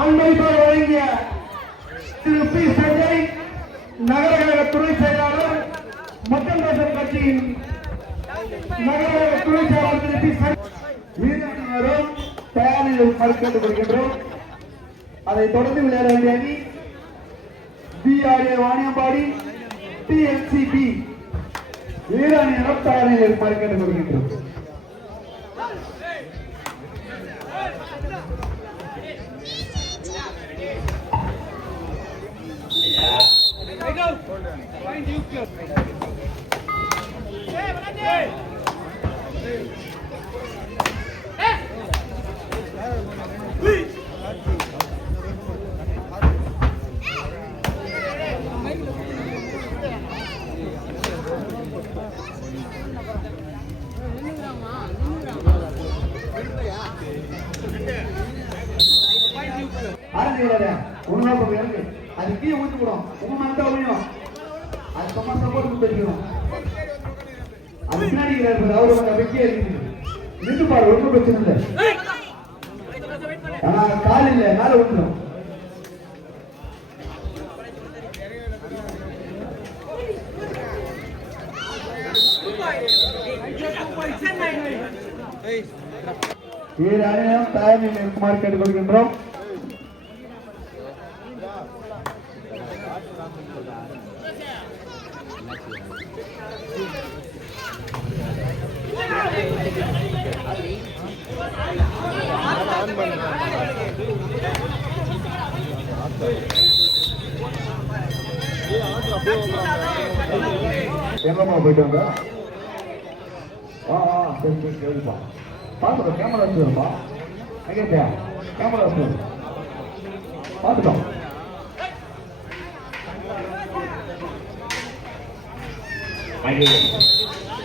அன்பளிப்பாக வழங்கிய திரு பி சஞ்சய் நகரகழக துணை செயலாளர் மக்கள் தேசம் கட்சியின் நகரகழக துணை செயலாளர் திரு பி வீரர்களும் தயாரில் மறுக்கேட்டுக் கொள்கின்றோம். அதைத் தொடர்ந்து விளையாட வேண்டிய அணி BRA வாணியம்பாடி TNCB வீரர்களும் தயாரில் மறுக்கேட்டுக் கொள்கின்றோம். அது கீழே ஊத்துக்கிறோம் உங்க மனதா ஒழியும் அது சும்மா சப்போர்ட் கொடுத்துருக்கணும். அது பின்னாடி அவரு வெற்றியா இருக்குது நின்று பாரு ஒன்றும் பிரச்சனை இல்லை. ஆனா கால் இல்லை மேல விட்டுரும். வேறு அணியம் தயார் இருக்குமாறு கேட்டுக்கொள்கின்றோம். எங்கம்மா போயிட்டு வந்தா சரி சரி சரிப்பா பார்த்துட்டோம். கேமரா வச்சுருப்பா எங்கேயா கேமரா வச்சு பார்த்துட்டோம்.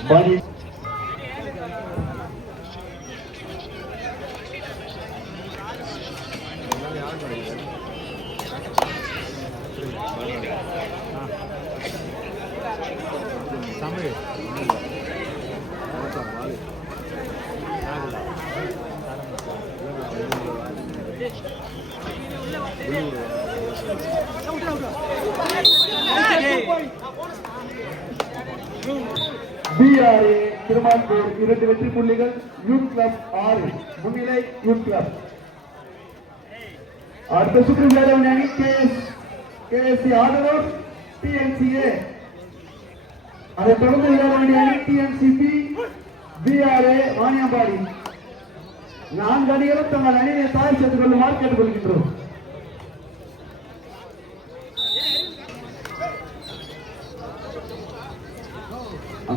பாடி BRA திருமான்பூர் 2 வெற்றி புள்ளிகள். யூத் கிளப் 6 முன்னிலை யூத் கிளப். அடுத்த சுற்று விளையாட அணி KSC ஆதரவு TNCA. அதைத் தொடர்ந்து விளையாட வேண்டிய அணி TNCB BRA வாணியம்பாடி. 4 அணிகளும் தங்கள் அணியை தயார் செய்து கொள்ளுமாறு கேட்டுக்கொள்கின்றோம்.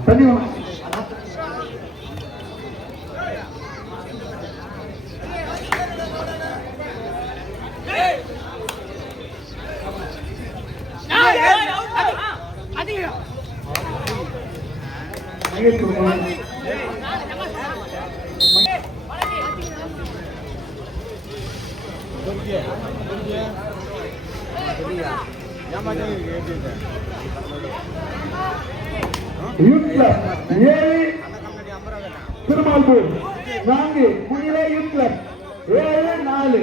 தண்ணி திருமால்பூர் 4 முன்னிலை யூத் கிளப் 7-4.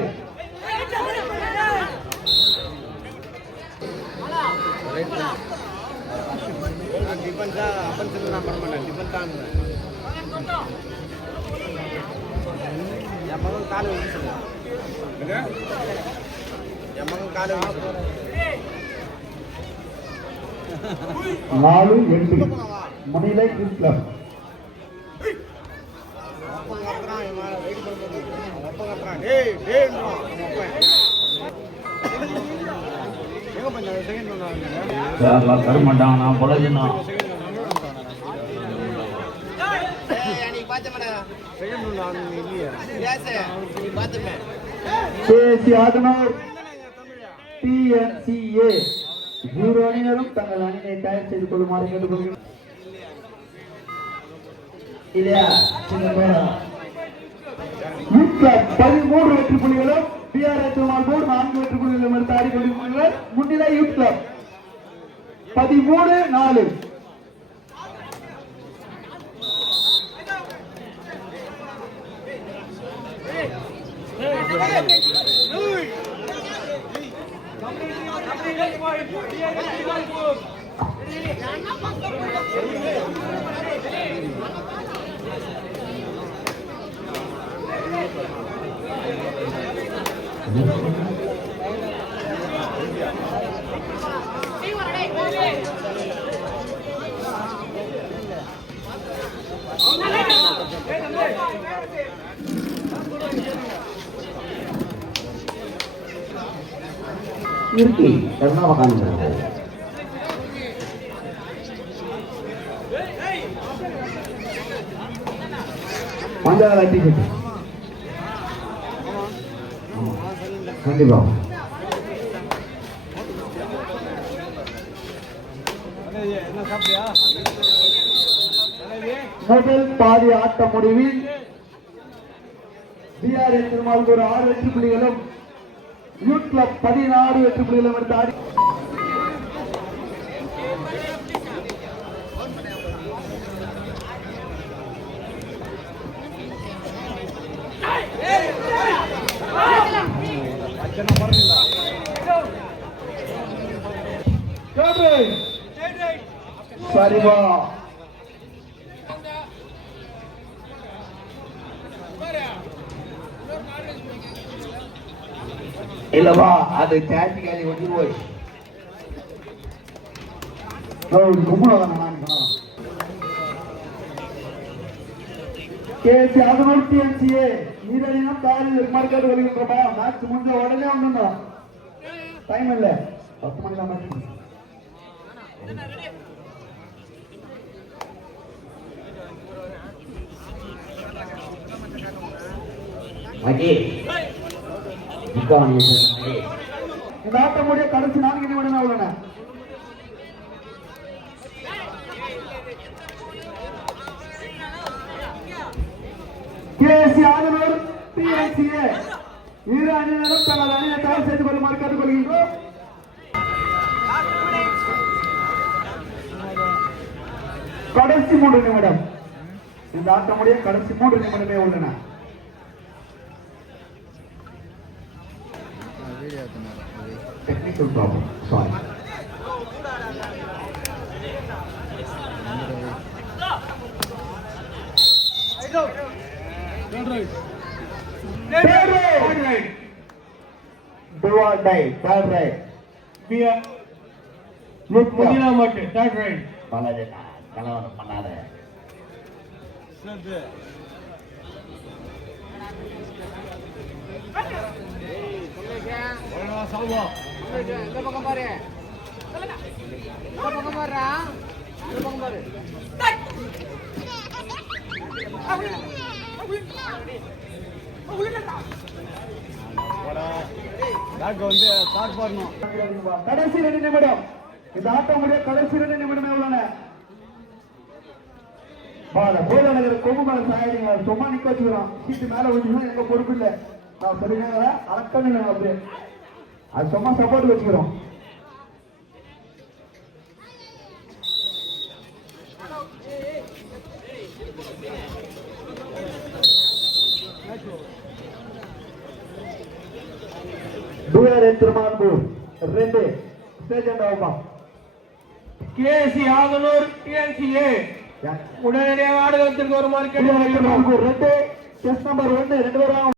முன்னிலை யூத் கிளப். தரமாட்டான் பொழஜனா TNCA 0 அணியினரும் தங்கள் அணியை தயார் செய்து கொள்ளுமாறு கேட்டுக்கொள்கிறோம். இல்லையா 13 வெற்றி புள்ளிகளும் BRA திருமால்பூர் 4 வெற்றி புள்ளிகளும் எடுத்து ஆடிக்கொண்டிருக்கிறார்கள். முன்னிலை youth club 13-4. Irki karena makan Mandala TV. Kandibau. முதல் பாதி ஆட்ட முடிவில் பிஆர்ஏ திருமால்கூர் 6 வெற்றி புள்ளிகளும் யூத் கிளப் 16 வெற்றி புள்ளிகளும் எடுத்து ஆடி சரிவா இல்லவா அது சாட்டிக்காரி ஒட்டி போய் கேசி அதனோடு டிஎன்சிஏ நீரடினா தாரில் மார்க்கெட் வருகின்றமா மேட்ச் முடிஞ்ச உடனே வந்துடா டைம் இல்ல 10 மணிக்கு மேட்ச் மகி இந்த ஆட்டமுடைய கடைசி 4 நிமிடமே உள்ளன கேசி ஆதனூர் டிஎன்சிஏ இரு அணியினரும் தங்கள் அணியை தயார் செய்து கொள்ளுமாறு கேட்டுக்கொள்கின்றோம். கடைசி 3 நிமிடம் இந்த ஆட்டமுடைய கடைசி 3 நிமிடமே உள்ளன. Technical problem. Sorry. Third right. Do or die. Third right. Mudina Matte. Third right. Paladina. Kalavan Panada. இந்த பக்கம் பாரு இந்த பக்கம் பாருடா இந்த பக்கம் பாரு கடைசி 2 நிமிடம் இந்த ஆட்டமுடைய கடைசி 2 நிமிடமே உள்ளன. போலநகர் கொம்புமலை சாயடிங்க சும்மா நிக்க வச்சுக்கிறோம். சீட்டு மேல வச்சுக்கணும் எங்க பொறுப்பு இல்லை. நான் சொல்லிங்க அடக்கணும் அப்படியே அது சும்மா சப்போர்ட் வச்சுக்கிறோம். Thirumanpur 2 stage and KC Athanur TNCA உடனடியாக ஆடுகளத்திற்கு வருமாறு கேட்டுக்கொள்கிறோம். 2 செஸ் நம்பர் 1 2 பேரும்